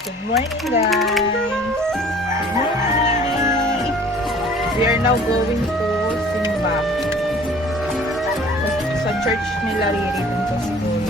Good morning, guys! Good morning! We are now going to Simba. Sa church nila Riri dun sa school.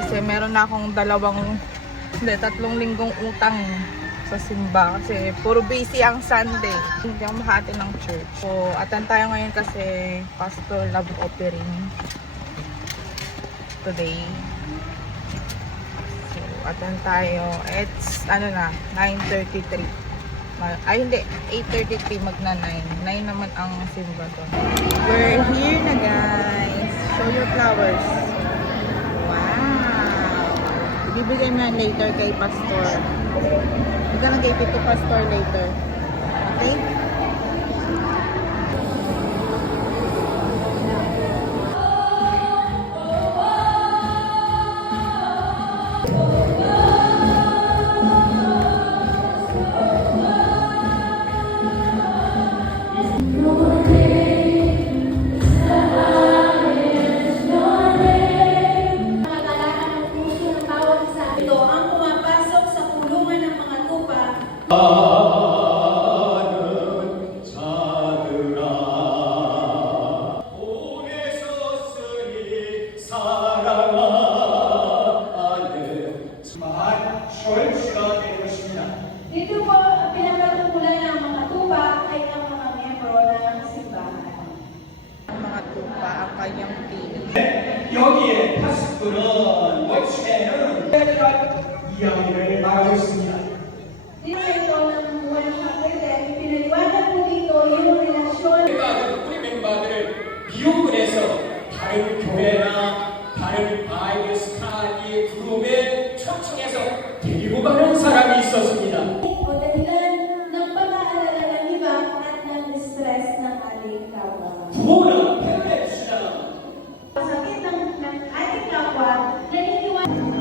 Kasi meron na akong tatlong linggong utang sa Simba. Kasi puro busy ang Sunday. Hindi ako makati ng church. So, attend tayo ngayon kasi Pastor Love Offering today. Attend tayo. It's, 9:33. Ay, hindi. 8:33 magna 9. 9 naman ang Simba to. We're here na, guys. Show your flowers. Wow! Ibibigay mo yan later kay Pastor. We're gonna give it to Pastor later. Okay? Dito po, ang pinagkatungkulan ng mga tupa ay ang mga miyembro ng simbahan. Ang mga tupa ang kanyang pili. 여기에 파수꾼은 모체는 이야기를 말하고 있습니다. Dito ng buwan ng Kapitel, pinaliwanag po dito yung relasyon. 우리 멤버들을 미용군에서 다른 교회나 다른 바이블 스타디 그룹에 초청해서 데리고 가는 사람이 있었습니다. O dahilan ng pag-aalala ng iba at ng stress ng ating kapwa. 부모는 펠레시랑 Sakit ng ating kapwa, naniniwala.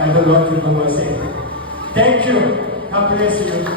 I would love to come and say thank you. God bless you.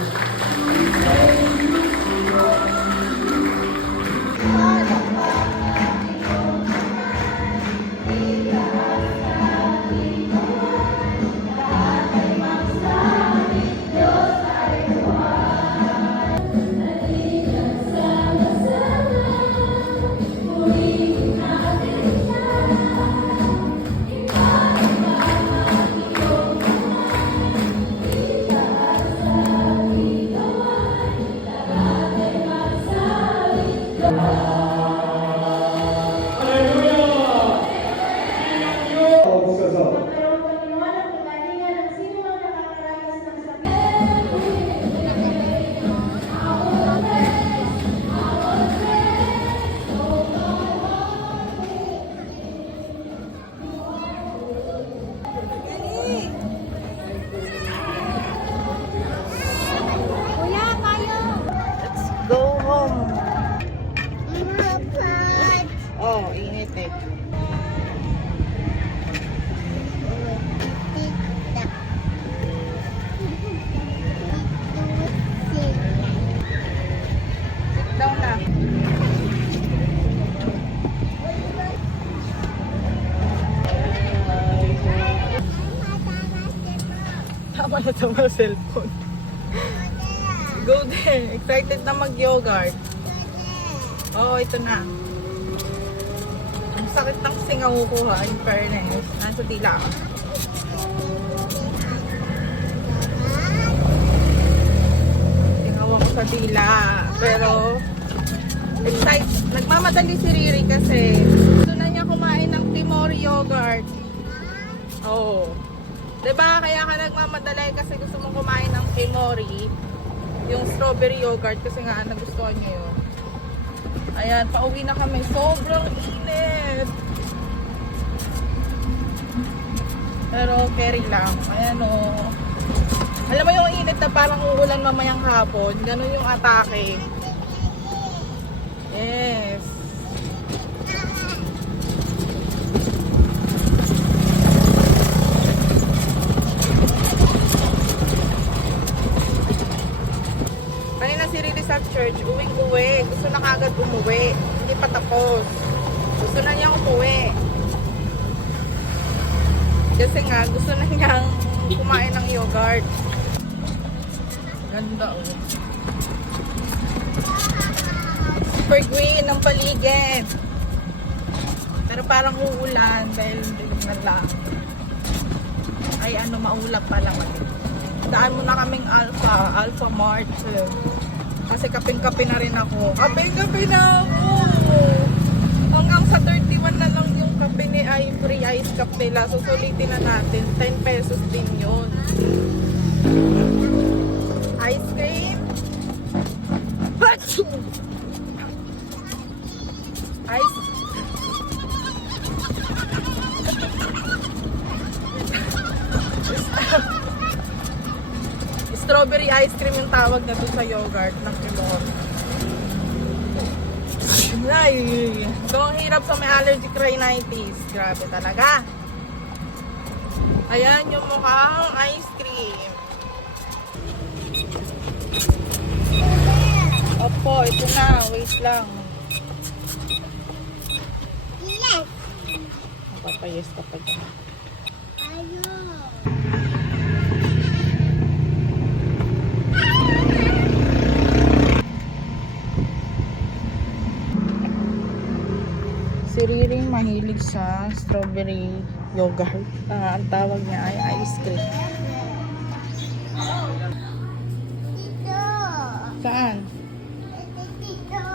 없어서 Magkaroon kami naman ng kagalingan ng sino mang nakakaranas ng sakit. Let's go home. Oh, init eh. Sit down na. Tama na sa mga cellphone. Go there. Excited na mag-yogurt. Oh, ito na. Ang sakit ng singaw ko ha, in fairness. Nasa tila ako. Singaw ako sa tila. Pero, excited. Nagmamadali si Riri kasi gusto na niya kumain ng Timor yogurt. Oh. Diba? Kaya ka nagmamadali kasi gusto mong kumain ng Kimori. Yung strawberry yogurt kasi nga nagustuhan niya yun. Ayan, pauwi na kami. Sobrang init. Pero carry lang. Ayan o. Alam mo yung init na parang uulan mamayang hapon. Ganun yung atake. Yes. Kanina si Riri sa church, uwing-uwi. Gusto na kagad umuwi. Hindi pa tapos. Gusto na niyang umuwi. Kasi nga, gusto na niyang kumain ng yogurt. Ganda oh. Super green ng paligid. Pero parang uulan dahil dilim na lang. Ay ano, maulap pa lang. Daan mo na kaming Alpha Mart. Kasi kaping-kape na rin ako. Kaping-kape na ako! Hanggang sa 31 na lang yung kape ni free ice cup nila. Susulitin na natin. 10 pesos din yun. Ice cream. Bachoo! Ice. Strawberry ice cream yung tawag na doon sa yogurt ng Kimori. Ay, ito ang hirap sa may allergic rhinitis. Grabe talaga. Ayan yung mukhang ice cream. Opo, ito na. Wait lang. Yes! Magpapayes kapag na. Ayun! Si Riring mahilig sa strawberry yogurt. Ang tawag niya ay ice cream. Dito! Saan? Dito!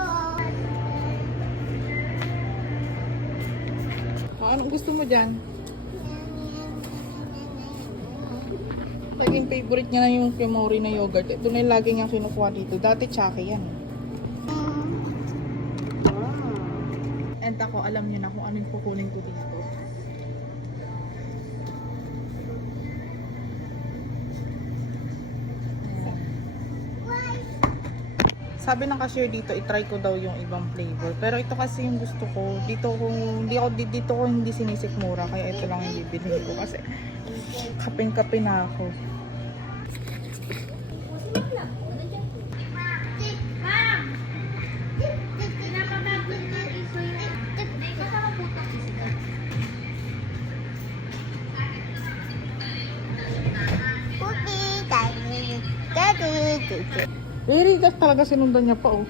Anong gusto mo dyan? Laging favorite niya na yung Kimori na yogurt. Ito na yung lagi niyang kinukuha dito. Dati tsake yan. And ako, alam niyo na kung ano yung kukunin ko dito. Sabi ng cashier dito, i-try ko daw yung ibang flavor. Pero ito kasi yung gusto ko. Dito ko hindi sinisikmura. Kaya ito lang yung bibilhin ko. Kasi kaping-kape na ako. Very gas talaga sinundan niya pa oh.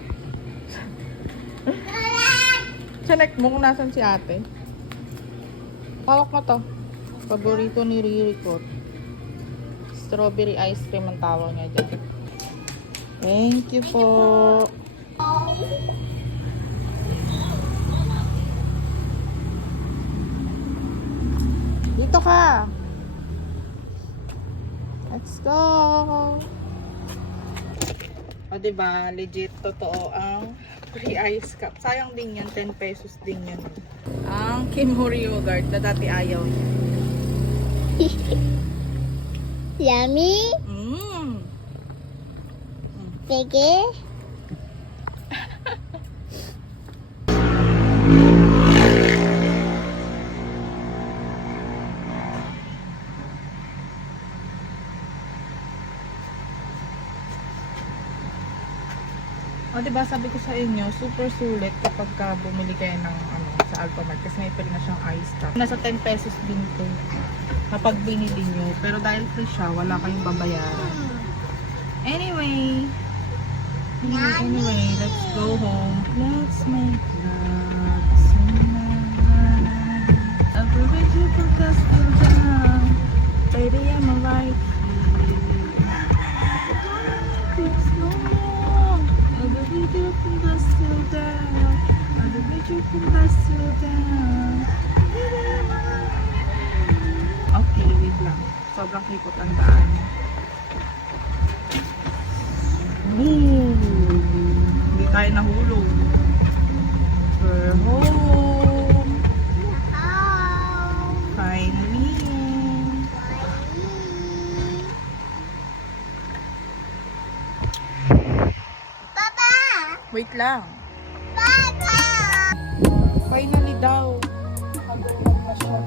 Check mo kung nasan si ate. Hawak mo to. Paborito ni Riri ko. Strawberry ice cream ang tawag niya dyan. Thank you po. Dito ka. Let's go. O diba, legit, totoo ang free ice cup. Sayang din yan, 10 pesos din yan. Ang Kimori yogurt na dati ayaw niya. Yummy? Sige? O diba, sabi ko sa inyo, super sulit kapag bumili kayo ng sa Alpha Mart kasi may pwede na siyang ice cup. Nasa 10 pesos din to kapag binili nyo. Pero dahil free siya, wala kayong babayaran. Anyway, let's go home. Let's make love tonight. I'll prevent you from casting down. Baby, I'm right here. It's no more. I'll prevent you from casting down. I'll prevent you from casting down. Okay, wait lang. Sobrang ikot ang daan. Boom! Hindi tayo nahulog. We're home! Finally! Wait lang. Finally daw. Nakagawa na siya.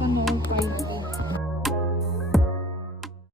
Sa no, finally.